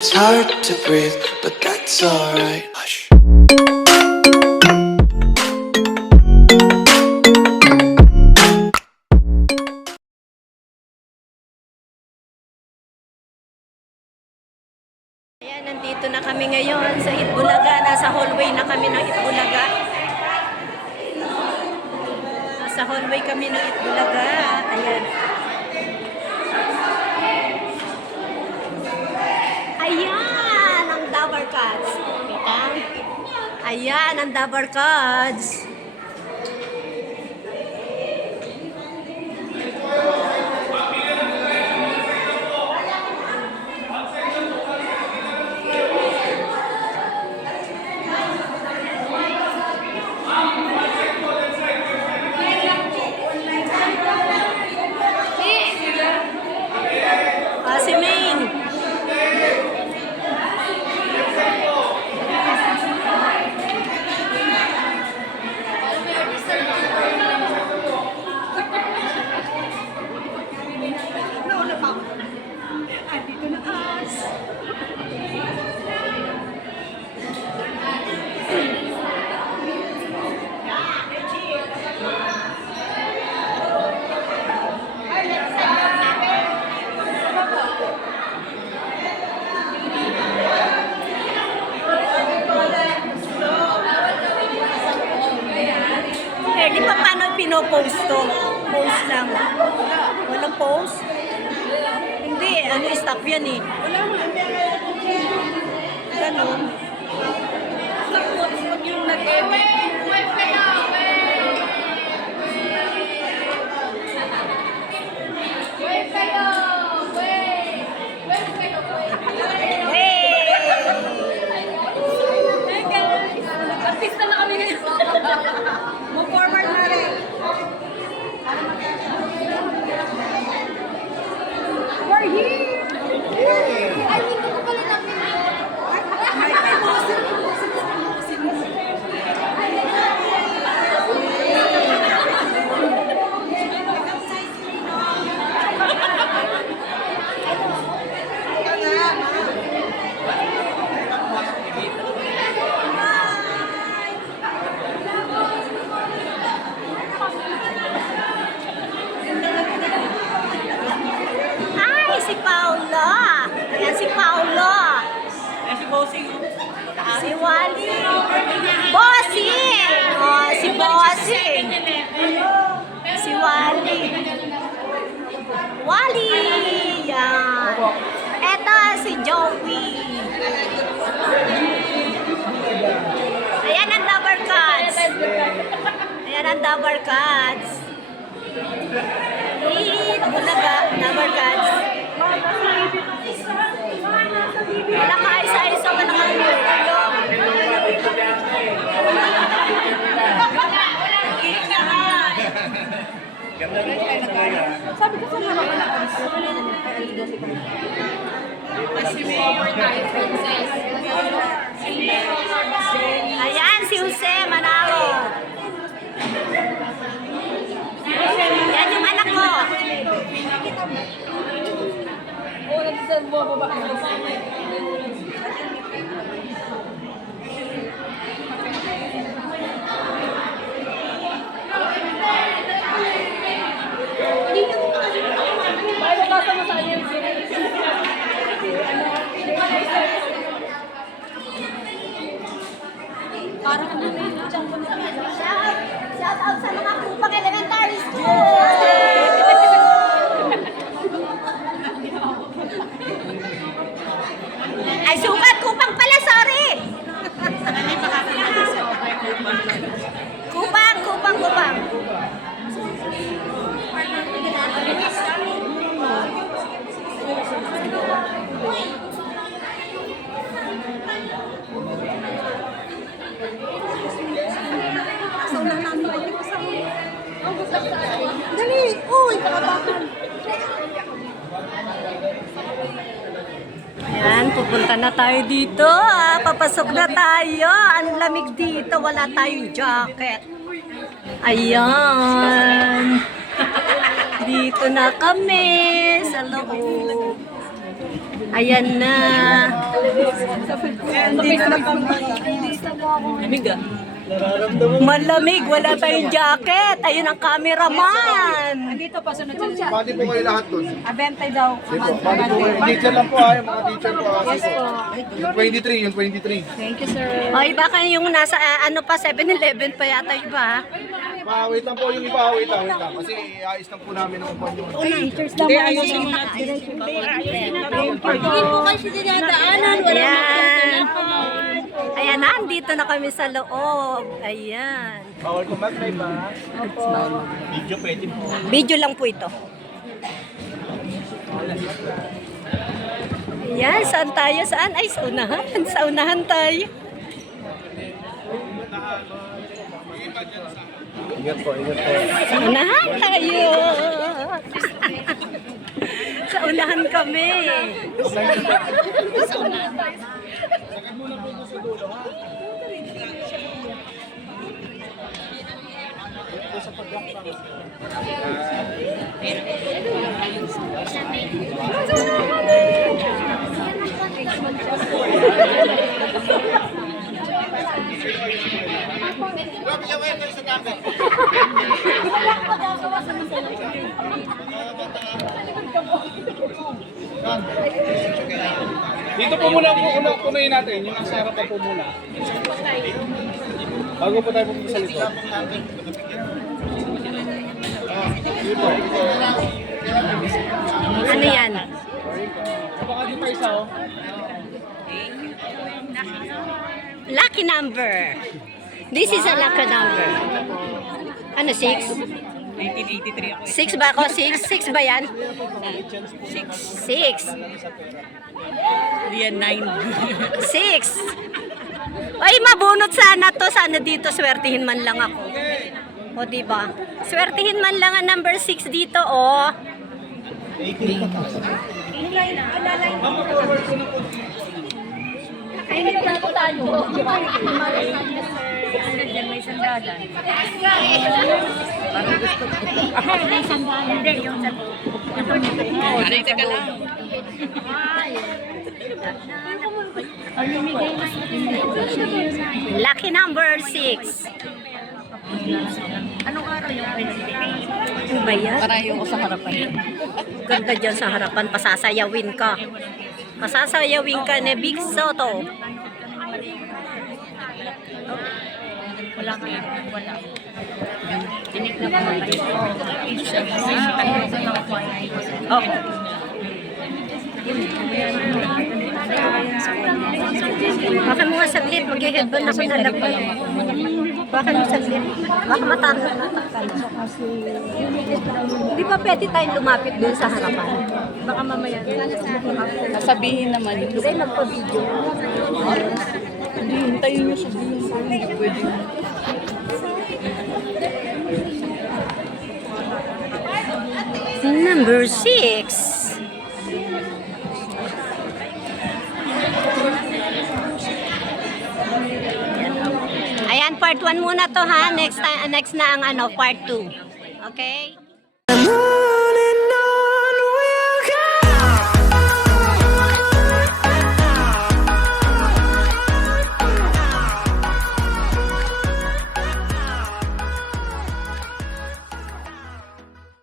It's hard to breathe, but that's alright. Hush. Ayan, nandito na kami ngayon sa Itbulaga. Nasa hallway na kami ng Itbulaga. Nasa hallway kami ng Itbulaga. Ayan. Ayan, ang Dabar Cats. Ayan, ang Dabar Cats. Si Main. Andito na as. Di ba paano pinopost to? Post lang. Walang post? Hindi, ano stop yan eh. Ganon. Tapos pag yung nag-edit. Artista na kami ngayon. Mag-forward na rin. We're here! Ay, hindi ko pala namin. Si Paula. Ayan si Paula. Ayan si Bossing. Si Wally. Bossing! Oh, si Bossing. Si Wally. Wally! Yan. Eto si Joey. Ayan ang Dabar Cats. Ayan ang Dabar Cats. Bulaga, Dabar Cats. Wala ka isa-isa, wala ka tulong. Sabi ko sa mga wala ka. Si Mayor tayo, Princess. Ayan, si Jose Manalo. Yan yung anak ko. Oh, nagsasabi mo baba. Parang ano na yun, shout out sa mga Kupang Elementary School! Ay, sukat! Kupang pala, sorry! Kupang! Dali! Uy! Kakabakan! Ayan, pupunta na tayo dito. Papasok na tayo. Ang lamig dito. Wala tayong jacket. Ayan. Dito na kami sa loob. Ayan na. Malamig, wala tayong jacket. Ayun ang cameraman. Dito pa sunod-sunod. Pati po kayo lahat doon. Abentay daw. Pati po kayo. Teacher lang po yung mga teacher po. Yes po. Yung 23, yung 23. Thank you, sir. Ay, baka yung nasa ano pa, 7-Eleven pa yata iba. Wait lang po yung iba, wait lang. Kasi iayos lang po namin ang upan yun. Teachers lang po. Hindi po kasi dinadaanan. Wala Ayan. Ayan, nandito na kami sa loob. Ayan. Bawal po mag-live ba? Video pwede po. Video lang po ito. Ayan, saan tayo? Saan? Ay, sa unahan. Sa unahan tayo. Ingat po, ingat po. Sa unahan tayo. Sa unahan kami. Dito po muna punuin natin, yung nasa harapan po muna. Bago po tayo pupunta sa likod. Ano yan? Baka di pa isa oh. Lucky number. This is a lucky number. Ano, 6? 1983 ako. 6 ba ako? 6? 6 ba yan? 6. Yan, 9. 6. Ay, mabunot sana to. Sana dito, swertihin man lang ako. O, diba? Swertihin man lang ang number 6 dito, o. Ay, nagplato tayo. Diyan may sandalan. May sandalan. Hindi, yung sa... Anay, teka lang. Lucky number 6. Anong araw yung Ano ba yan? Parayo ko sa harapan. Ganda dyan sa harapan. Pasasayawin ka. Pasasayawin ka ni Big Soto. Wala kayo. Wala. Tinikla ko lang kayo. Okay. Baka mo nga saglit. Mag-headband ako na lang. Baka mo saglit. Baka matanong na. Di ba pwede tayong lumapit doon sa harapan? Baka mamaya. Sabihin naman. Hindi, magpa-video. Hindi, hintayin nyo sabihin. Hindi pwede. Number 6. Ayan, part 1 muna to ha. Next na ang part 2. Okay?